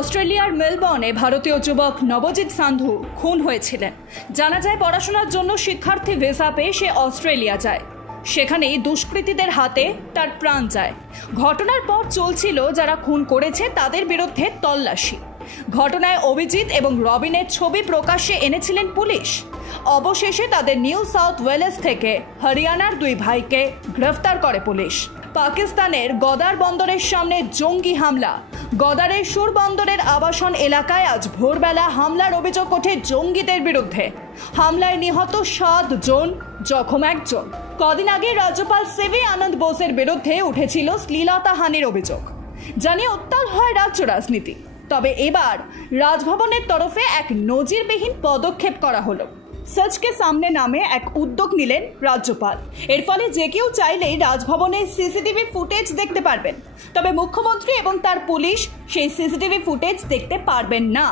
অস্ট্রেলিয়ার মেলবোর্নে ভারতীয় যুবক নবজিৎ সান্ধু খুন হয়েছিলেন। জানা যায় পড়াশোনার জন্য শিক্ষার্থী ভিসা পেয়ে সে অস্ট্রেলিয়া যায়। সেখানেই দুষ্কৃতীদের হাতে তার প্রাণ যায়। ঘটনার পর চলছিল যারা খুন করেছে তাদের বিরুদ্ধে তল্লাশি। ঘটনায় অভিজিৎ এবং রবিনের ছবি প্রকাশ্যে এনেছিলেন পুলিশ। অবশেষে তাদের নিউ সাউথ ওয়েলস থেকে হরিয়ানার দুই ভাইকে গ্রেফতার করে পুলিশ। পাকিস্তানের গদার বন্দরের সামনে জঙ্গি হামলা। গদারের সুর বন্দরের আবাসন এলাকায় আজ ভোরবেলা হামলার অভিযোগ ওঠে জঙ্গিদের বিরুদ্ধে। হামলায় নিহত 7 জন, জখম 1 জন। কদিন আগে রাজ্যপাল সিভি আনন্দ বোসের বিরুদ্ধে উঠেছিল শ্লীলতাহানির অভিযোগ, জানিয়ে উত্তাল হয় রাজ্য রাজনীতি। তবে এবার রাজভবনের তরফে এক নজিরবিহীন পদক্ষেপ করা হলো। সচকে সামনে নামে এক উদ্যোগ নিলেন রাজ্যপাল। এর ফলে যে কেউ চাইলেই রাজভবনের সিসিটিভি ফুটেজ দেখতে পারবেন। তবে মুখ্যমন্ত্রী এবং তার পুলিশ সেই সিসিটিভি ফুটেজ দেখতে পারবেন না।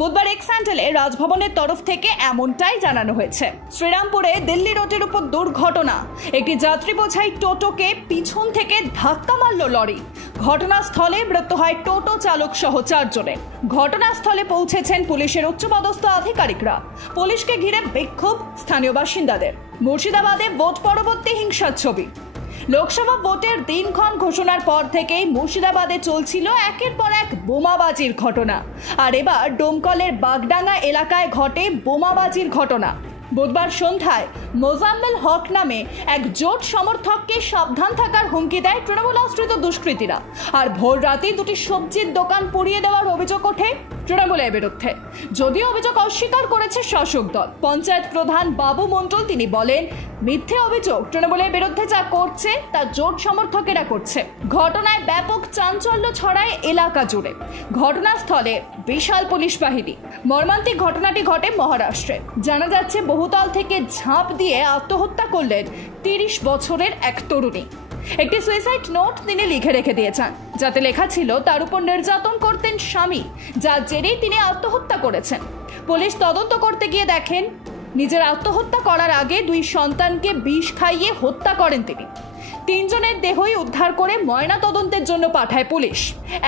বুধবার এক্স হ্যান্ডেলে রাজভবনের তরফ থেকে এমনটাই জানানো হয়েছে। শ্রীরামপুরে দিল্লি রোডের উপর দুর্ঘটনা। একটি যাত্রী বোঝাই টোটোকে পিছন থেকে ধাক্কা মারল লরি। ঘটনাস্থলে মৃত্যু হয় টোটো চালক সহ 4 জনের। ঘটনাস্থলে পৌঁছেছেন পুলিশের উচ্চপদস্থ আধিকারিকরা। পুলিশকে ঘিরে বিক্ষোভ স্থানীয় বাসিন্দাদের। মুর্শিদাবাদে ভোট পরবর্তী হিংসার ছবি। লোকসভা ভোটের দিনক্ষণ ঘোষণার পর থেকেই মুর্শিদাবাদে চলছিল একের পর এক বোমাবাজির ঘটনা। আর এবার ডোমকলের বাগডাঙ্গা এলাকায় ঘটে বোমাবাজির ঘটনা। বুধবার সন্ধ্যায় মোজাম্মেল হক নামে এক জোট সমর্থককে সাবধান থাকার হুমকি দেয় তৃণমূল আশ্রিত দুষ্কৃতীরা। আর ভোর রাতে দুটি সবজির দোকান পুড়িয়ে দেওয়ার অভিযোগ ওঠে তৃণমূলের বিরুদ্ধে। যদিও অভিযোগ অস্বীকার করেছে শাসক দল। পঞ্চায়েত প্রধান বাবু মণ্ডল তিনি বলেন, মিথ্যে অভিযোগ। তৃণমূলের বিরুদ্ধে যা করছে তা জোট সমর্থকেরা করছে। ঘটনায় ব্যাপক চাঞ্চল্য ছড়ায় এলাকা জুড়ে। ঘটনাস্থলে বিশাল পুলিশ বাহিনী। মর্মান্তিক ঘটনাটি ঘটে মহারাষ্ট্রে। জানা যাচ্ছে বহুতল থেকে ঝাঁপ দিয়ে আত্মহত্যা করলেন 30 বছরের এক তরুণী। একটি সুইসাইড নোট তিনি লিখে রেখে দিয়েছেন, যাতে লেখা ছিল তার উপর নির্যাতন করতেন স্বামী, যার জেরেই তিনি আত্মহত্যা করেছেন। পুলিশ তদন্ত করতে গিয়ে দেখেন নিজের আত্মহত্যা করার আগে 2 সন্তানকে বিষ খাইয়ে হত্যা করেন তিনি। 3 জনের দেহই উদ্ধার করে ময়না তদন্তের জন্য পাঠায় পুলিশ।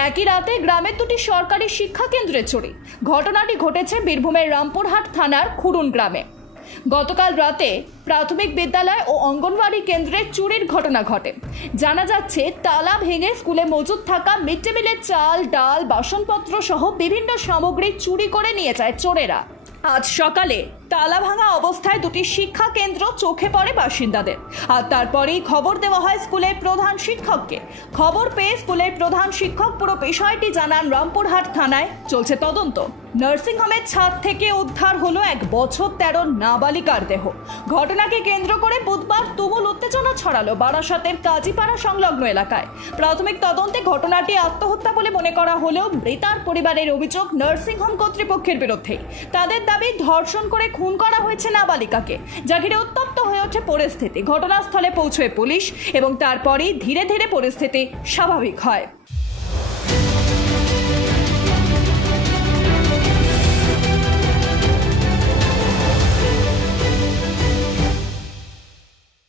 একই রাতে গ্রামের 2টি সরকারি শিক্ষা কেন্দ্রে চুরি। ঘটনাটি ঘটেছে বীরভূমের রামপুরহাট থানার খুরুন গ্রামে। গতকাল রাতে প্রাথমিক বিদ্যালয় ও অঙ্গনওয়াড়ি কেন্দ্রে চুরির ঘটনা ঘটে। জানা যাচ্ছে তালা ভেঙে স্কুলে মজুদ থাকা মিড ডে মিলের চাল, ডাল, বাসনপত্র সহ বিভিন্ন সামগ্রী চুরি করে নিয়ে যায় চোরেরা। আজ সকালে তালা ভাঙা অবস্থায় 2টি শিক্ষা কেন্দ্র চোখে পড়ে বাসিন্দাদের। আর তারপরেই খবর দেওয়া হয় স্কুলের প্রধান শিক্ষককে। খবর পেয়ে স্কুলের প্রধান শিক্ষক পুরো বিষয়টি জানান রামপুরহাট থানায়। চলছে তদন্ত। নার্সিংহোমের ছাদ থেকে উদ্ধার হলো 1 বছর 13 নাবালিকার দেহ। ঘটনাকে কেন্দ্র করে বুধবার তুমুল উত্তেজনা ছড়ালো বারাসাতের কাজীপাড়া সংলগ্ন এলাকায়। প্রাথমিক তদন্তে ঘটনাটি আত্মহত্যা বলে মনে করা হলেও মৃতার পরিবারের অভিযোগ নার্সিংহোম কর্তৃপক্ষের বিরুদ্ধে। তাদের দাবি ধর্ষণ করে খুন করা হয়েছে নাবালিকাকে, যা ঘিরে উত্তপ্ত হয়ে ওঠে পরিস্থিতি। ঘটনাস্থলে পৌঁছয় পুলিশ এবং তারপরেই ধীরে ধীরে পরিস্থিতি স্বাভাবিক হয়।